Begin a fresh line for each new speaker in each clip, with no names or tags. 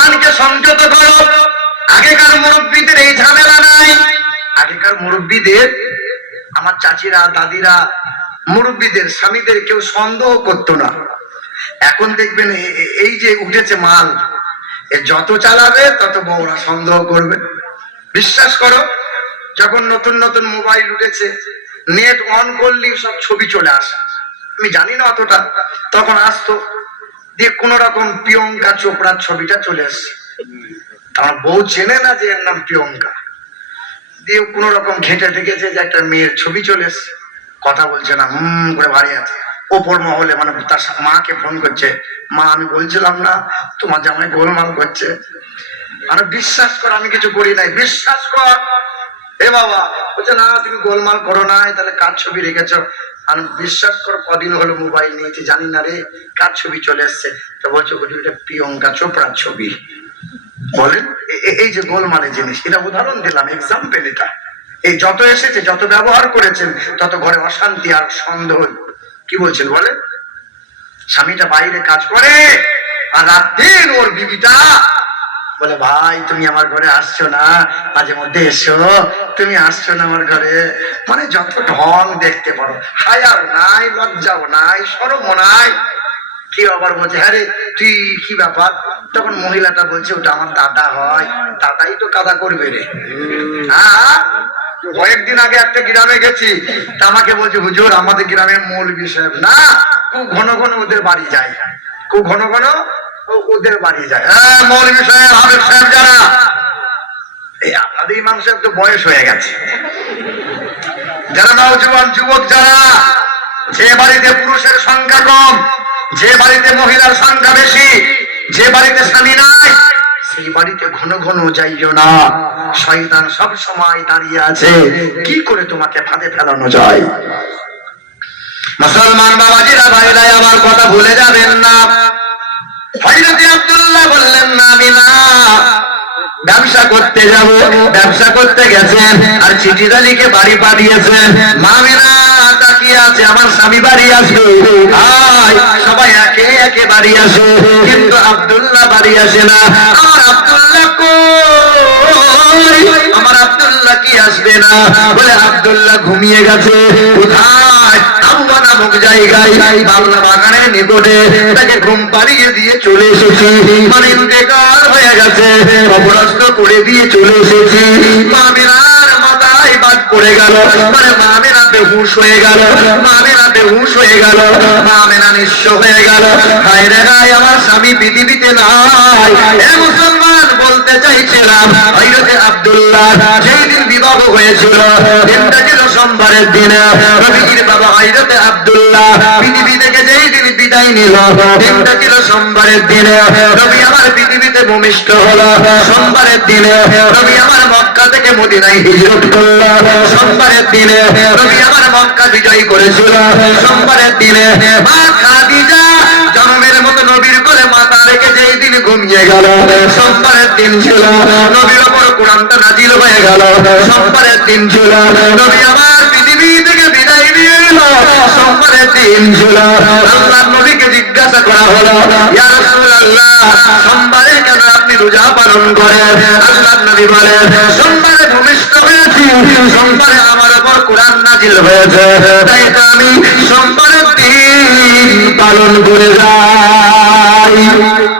জবানকে সংযত করো। আগেকার মুরব্বীদের এই ঝামেলা নাই। আগেকার মুরব্বীদের, আমার চাচিরা, দাদিরা, মুরব্বীদের, স্বামীদের কেউ সন্দেহ করতো না। এখন দেখবেন এই যে উঠেছে মাল, এ যত চালাবে, তত বউরা সন্দেহ করবে। বিশ্বাস করো, যখন নতুন নতুন মোবাইল উঠেছে, নেট অন করলেই সব ছবি চলে আসে। আমি জানি না অতটা, তখন আসতো। দিয়ে কোন রকম প্রিয়ঙ্কা চোপড়ার ছবিটা চলে আসছে আমার বউ চেনে না যে এর নাম প্রিয়ঙ্কা। দিয়ে কোন রকম ঘেটে দেখেছে যে একটা মেয়ের ছবি চলে এসছে। কথা বলছে না, হুম, করে বাড়ি আছে। ওপর মহলে মানে তার মাকে ফোন করছে, মা, আমি বলছিলাম না, তোমার জামাই গোলমাল করছে। মানে বিশ্বাস কর, আমি কিছু করি নাই, বিশ্বাস কর। এ বাবা, বলছে, না, তুমি গোলমাল করো নাই, তাহলে কার ছবি রেখেছ? আমি বিশ্বাস কর, কদিন হলো মোবাইল নিয়েছি জানি না রে, কার ছবি চলে এসছে তো বলছে, হুজুর, এটা প্রিয়ঙ্কা চোপড়ার ছবি। বলেন এই যে গোলমালের জিনিস, এটা উদাহরণ দিলাম এক্সাম্পল এটা। এই যত এসেছে, যত ব্যবহার করেছেন, তত ঘরে অশান্তি আর সন্দেহ। কি বলছেন, বলেন? স্বামীটা বাইরে কাজ করে, আর রাত দিন ওর বিবিটা বলে ভাই তুমি আমার ঘরে আসছো না? মাঝে মধ্যে এসো। তুমি আসছো না আমার ঘরে? মানে যত ঢং দেখতে পারো। হায়াও নাই লজ্জাও নাই সরমও নাই। কি আবার বলছে হ্যাঁ রে তুই কি ব্যাপার? তখন মহিলাটা বলছে ওটা আমার দাদা হয়। দাদাই তো কাদা করবে রে। হ্যাঁ কয়েকদিন আগে একটা গ্রামে গেছি। তা আমাকে বলছে হুজুর আমাদের গ্রামের মৌলবি সাহেব না খুব ঘন ঘন ওদের বাড়ি যায়। খুব ঘন ঘন ওদের বাড়ি যায়। হ্যাঁ মৌলবি সাহেব, হাবিব সাহেব যারা। এই আপনাদের ইমাম সাহেব তো বয়স হয়ে গেছে। যারা নওজোয়ান যুবক যারা, যে বাড়িতে পুরুষের সংখ্যা কম, যে বাড়িতে মহিলার সংখ্যা বেশি, যে বাড়িতে স্বামী নাই, সেই বাড়িতে ঘন ঘন যাইও না। শয়তান সব সময় দাঁড়িয়ে আছে। কি করে তোমাকে ফাঁদে ফেলানো যায়? মুসলমান বাবাজিরা ভাইরা আমার কথা ভুলে যাবেন না। হযরত আব্দুল্লাহ ব্যবসা করতে যাব। ব্যবসা করতে গেছেন আর লিখে বাড়ি পাঠিয়েছেন। মামিনা আছে, আমার স্বামী বাড়ি আসবে। সবাই একে একে বাড়ি আসে। কিন্তু আব্দুল্লাহ বাড়ি আসে না। আমার আব্দুল্লাহ আমার আব্দুল্লাহ কি আসবে না? বলে, আব্দুল্লাহ ঘুমিয়ে গেছে। কোথায় আম্বা নামক জায়গায়। বাংলা বাগানের বলে তাকে ঘুম পাড়িয়ে দিয়ে চলে এসেছি। মানে বেকার হয়ে গেছে। অপরাস্ত করে দিয়ে চলে এসেছি। মাথায় বাদ পড়ে গেল। মানে বেহুশ হয়ে গেল। বেহুশ হয়ে গেল। নিঃস্ব হয়ে গেল। হায় রে হায়, আমার স্বামী পৃথিবীতে নাই। মুসলমান বলতে চাইছিলাম আব্দুল্লাহ যেই দিন বিবাহ হয়েছিল দিনটা ছিল সোমবারের দিন বাবা আব্দুল্লাহ পৃথিবী থেকে যেই দিন বিদায় নিল দিনটা ছিল সোমবারের রবি আমার পৃথিবীতে ভূমিষ্ঠ হলো। সোমবারের দিনে রবি আমার মক্কা থেকে মদিনায় হিজরত করল। সোমবারের দিনে রবি আমার মক্কা বিজয় করেছিল। সোমবারের দিনে মা খাদিজা জন্মের মতো নবীর করে মাথা রেখে যেই দিন ঘুমিয়ে গেল। সোমবারের দিন ছিল, নবীর ওপর কোরআনটা নাজিল হয়ে গেল। সোমবারের দিন ছিল, নবী আমার পৃথিবী থেকে বিদায় নিয়ে এলো। সোমবারের দিন ছিল আল্লাহ নবীকে জিজ্ঞাসা করা হলো, ইয়া সোমবারে কেন আপনি রোজা পালন করেন? আল্লাহ নবী বলেন সোমবারে ভূমিষ্ঠ হয়েছি, সোমবারে আমার উপর কোরআন নাজিল হয়েছে। তাই আমি সোমবারের দিন পালন করে যাই।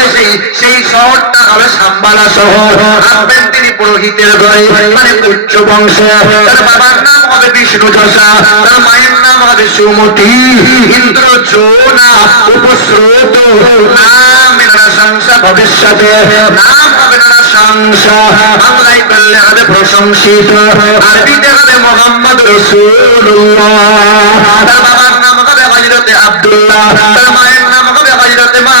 সেই শহরটা হবে সাম্বালা শহর। আসবেন তিনি পুরোহিতের ঘরে। মানে উচ্চ বংশ। তার বাবার নাম হবে বিষ্ণু যশা। তার মায়ের নাম হবে সুমতি। ইন্দ্র উপস্রোত। নাম এনারা সংসা ভবিষ্যতে। নাম হবে না সংসা বাংলায় করলে হবে প্রশংসিত। আরবিতে হবে মোহাম্মদ রসুল্লাহ তার বাবার নাম হবে হজরতে আব্দুল্লাহ। তার মায়ের নাম হবে হজরতে মা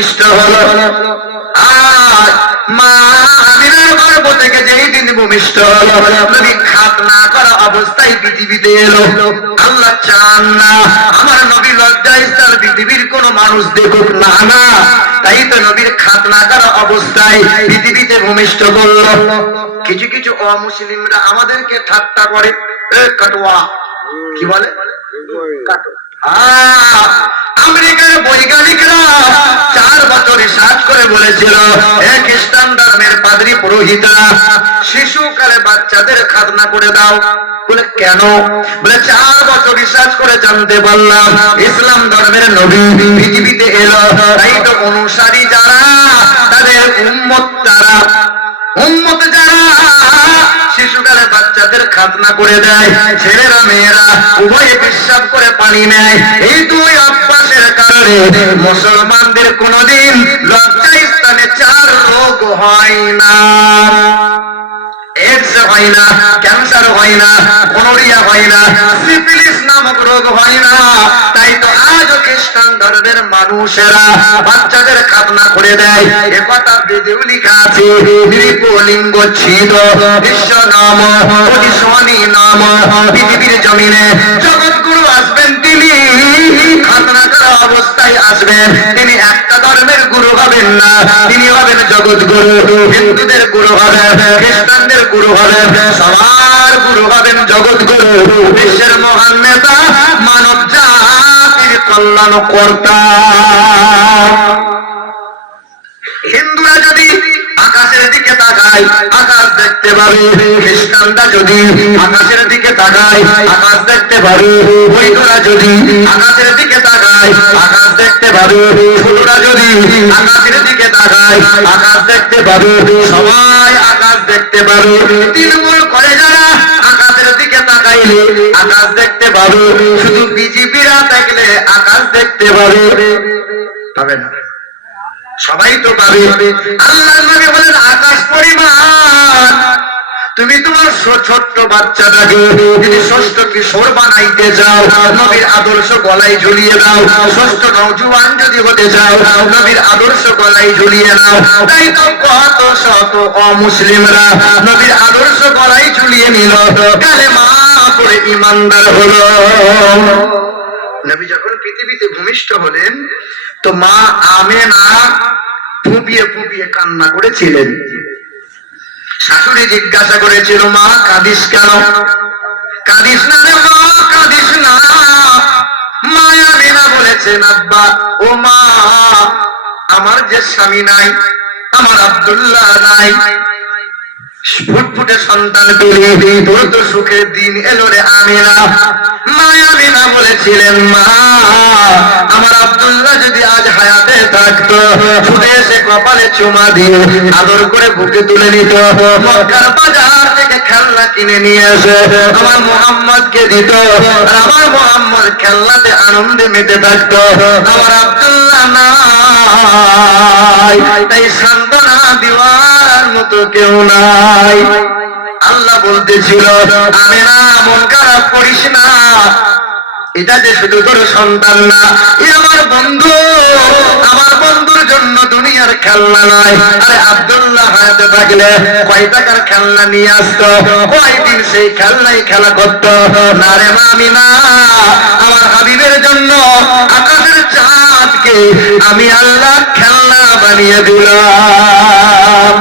ভূমিষ্ঠ হলো। আর মা আমিনার থেকে যেই দিন ভূমিষ্ঠ হলো নবী খাত না করা অবস্থায় পৃথিবীতে এলো, আল্লাহ চান না। আমার নবী লজ্জায় তার পৃথিবীর কোন মানুষ দেখুক না না। তাই তো নবীর খাত না করা অবস্থায় পৃথিবীতে ভূমিষ্ঠ করল কিছু কিছু অমুসলিমরা আমাদেরকে ঠাট্টা করে। কাটোয়া। কি বলে? কাটো। পুরোহিতরা শিশুকালে বাচ্চাদের খাতনা করে দাও। বলে, কেন? বলে, চার বছর রিসার্চ করে জানতে পারলাম। ইসলাম ধর্মের নবী পৃথিবীতে এলো। তাই তো অনুসারী বাচ্চাদের খাতনা করে দেয়। ছেলেরা, মেয়েরা, উভয়ে বিশ্বাস করে পানি নেয়। এই দুই অভ্যাসের কারণে মুসলমানদের কোনোদিন লজ্জা স্থানে চার রোগ হয় না। হয় না ক্যান্সার হয় না হয় না সিফিলিস নামক রোগ হয় না। তাই তো আজও খ্রিস্টান ধর্মের মানুষেরা বাচ্চাদের খাতনা করে দেয়। বেদেও আছে, নৃপলিঙ্গ বিশ্ব নাম নাম, পৃথিবীর জমিনে জগৎগুরু আসবেন তিনি। খাতনা করা অবস্থায় আসবেন। তিনি একটা ধর্মের গুরু হবেন না, তিনি হবেন জগৎ গুরু হিন্দুদের গুরু হবেন, খ্রিস্টানদের গুরু হবেন, সবার গুরু হবেন জগৎ গুরু বিশ্বের মহান নেতা, মানব জাতির কল্যাণ কর্তা হিন্দুরা যদি আকাশের দিকে তাকায় আকাশ দেখতে পাবে, খ্রিস্টানরা যদি আকাশের দিকে তাকায়, আকাশ দেখতে পাবে, বৈধরা যদি আকাশের দিকে তাকায়, আকাশ দেখতে পাবে, ছোটরা যদি আকাশের দিকে তাকায়, আকাশ দেখতে পাবে, সবাই আকাশ দেখতে পাবে। তৃণমূল করে যারা আকাশের দিকে তাকাইলে আকাশ দেখতে পাবে। শুধু বিজেপিরা থাকলে আকাশ দেখতে পাবে। পাবে না। সবাই তো পাবে। আল্লাহ নবী বলেন, আকাশ পরিমাণ, তুমি তোমার ছোট্ট বাচ্চাটাকে যদি ষষ্ঠ কিশোর বানাইতে চাও, নবীর আদর্শ গলায় ঝুলিয়ে দাও। ষষ্ঠ নৌজুয়ান যদি হতে চাও, নবীর আদর্শ গলায় ঝুলিয়ে দাও। তাই তো কত শত অমুসলিমরা নবীর আদর্শ গলায় ঝুলিয়ে নিল। কালে মা করে ইমানদার হলো। নবী যখন পৃথিবীতে ভূমিষ্ঠ হলেন তো মা আমেনা ফুপিয়ে ফুপিয়ে কান্না করেছিলেন। শাশুড়ি জিজ্ঞাসা করেছিল, মা, কাঁদিস কেন? কাঁদিস না রে মা, কাঁদিস না। মায়া মেনা বলেছেন, আব্বা, ও মা, আমার যে স্বামী নাই, আমার আব্দুল্লাহ নাই। ফুটফুটে সন্তান তো সুখের দিন এলো রে আমিনা। মায়া আমিনা বলেছিলেন, মা কপালে চুমা দিয়ে আদর করে বুকে তুলে মক্কার বাজার থেকে খেলনা কিনে নিয়ে আমার দিত আমার মোহাম্মদ খেলনাতে আনন্দে মেতে থাকতো। আমার আব্দুল্লাহ নাই, তাই মতো কেউ নাই। আল্লাহ বলতেছিল আমি না মন খারাপ করিস না। এটা যে শুধু তোর সন্তান না, এ আমার বন্ধু। জন্য দুনিয়ার খেলনা নয় আরে আব্দুল্লাহ হায়াতে থাকলে কয় টাকার খেলনা নিয়ে আসতো? কয়দিন সেই খেলনাই খেলা করত? না রে মামি না আমার হাবিবের জন্য আকাশের চাঁদকে আমি আল্লাহ খেলনা বানিয়ে দিলাম।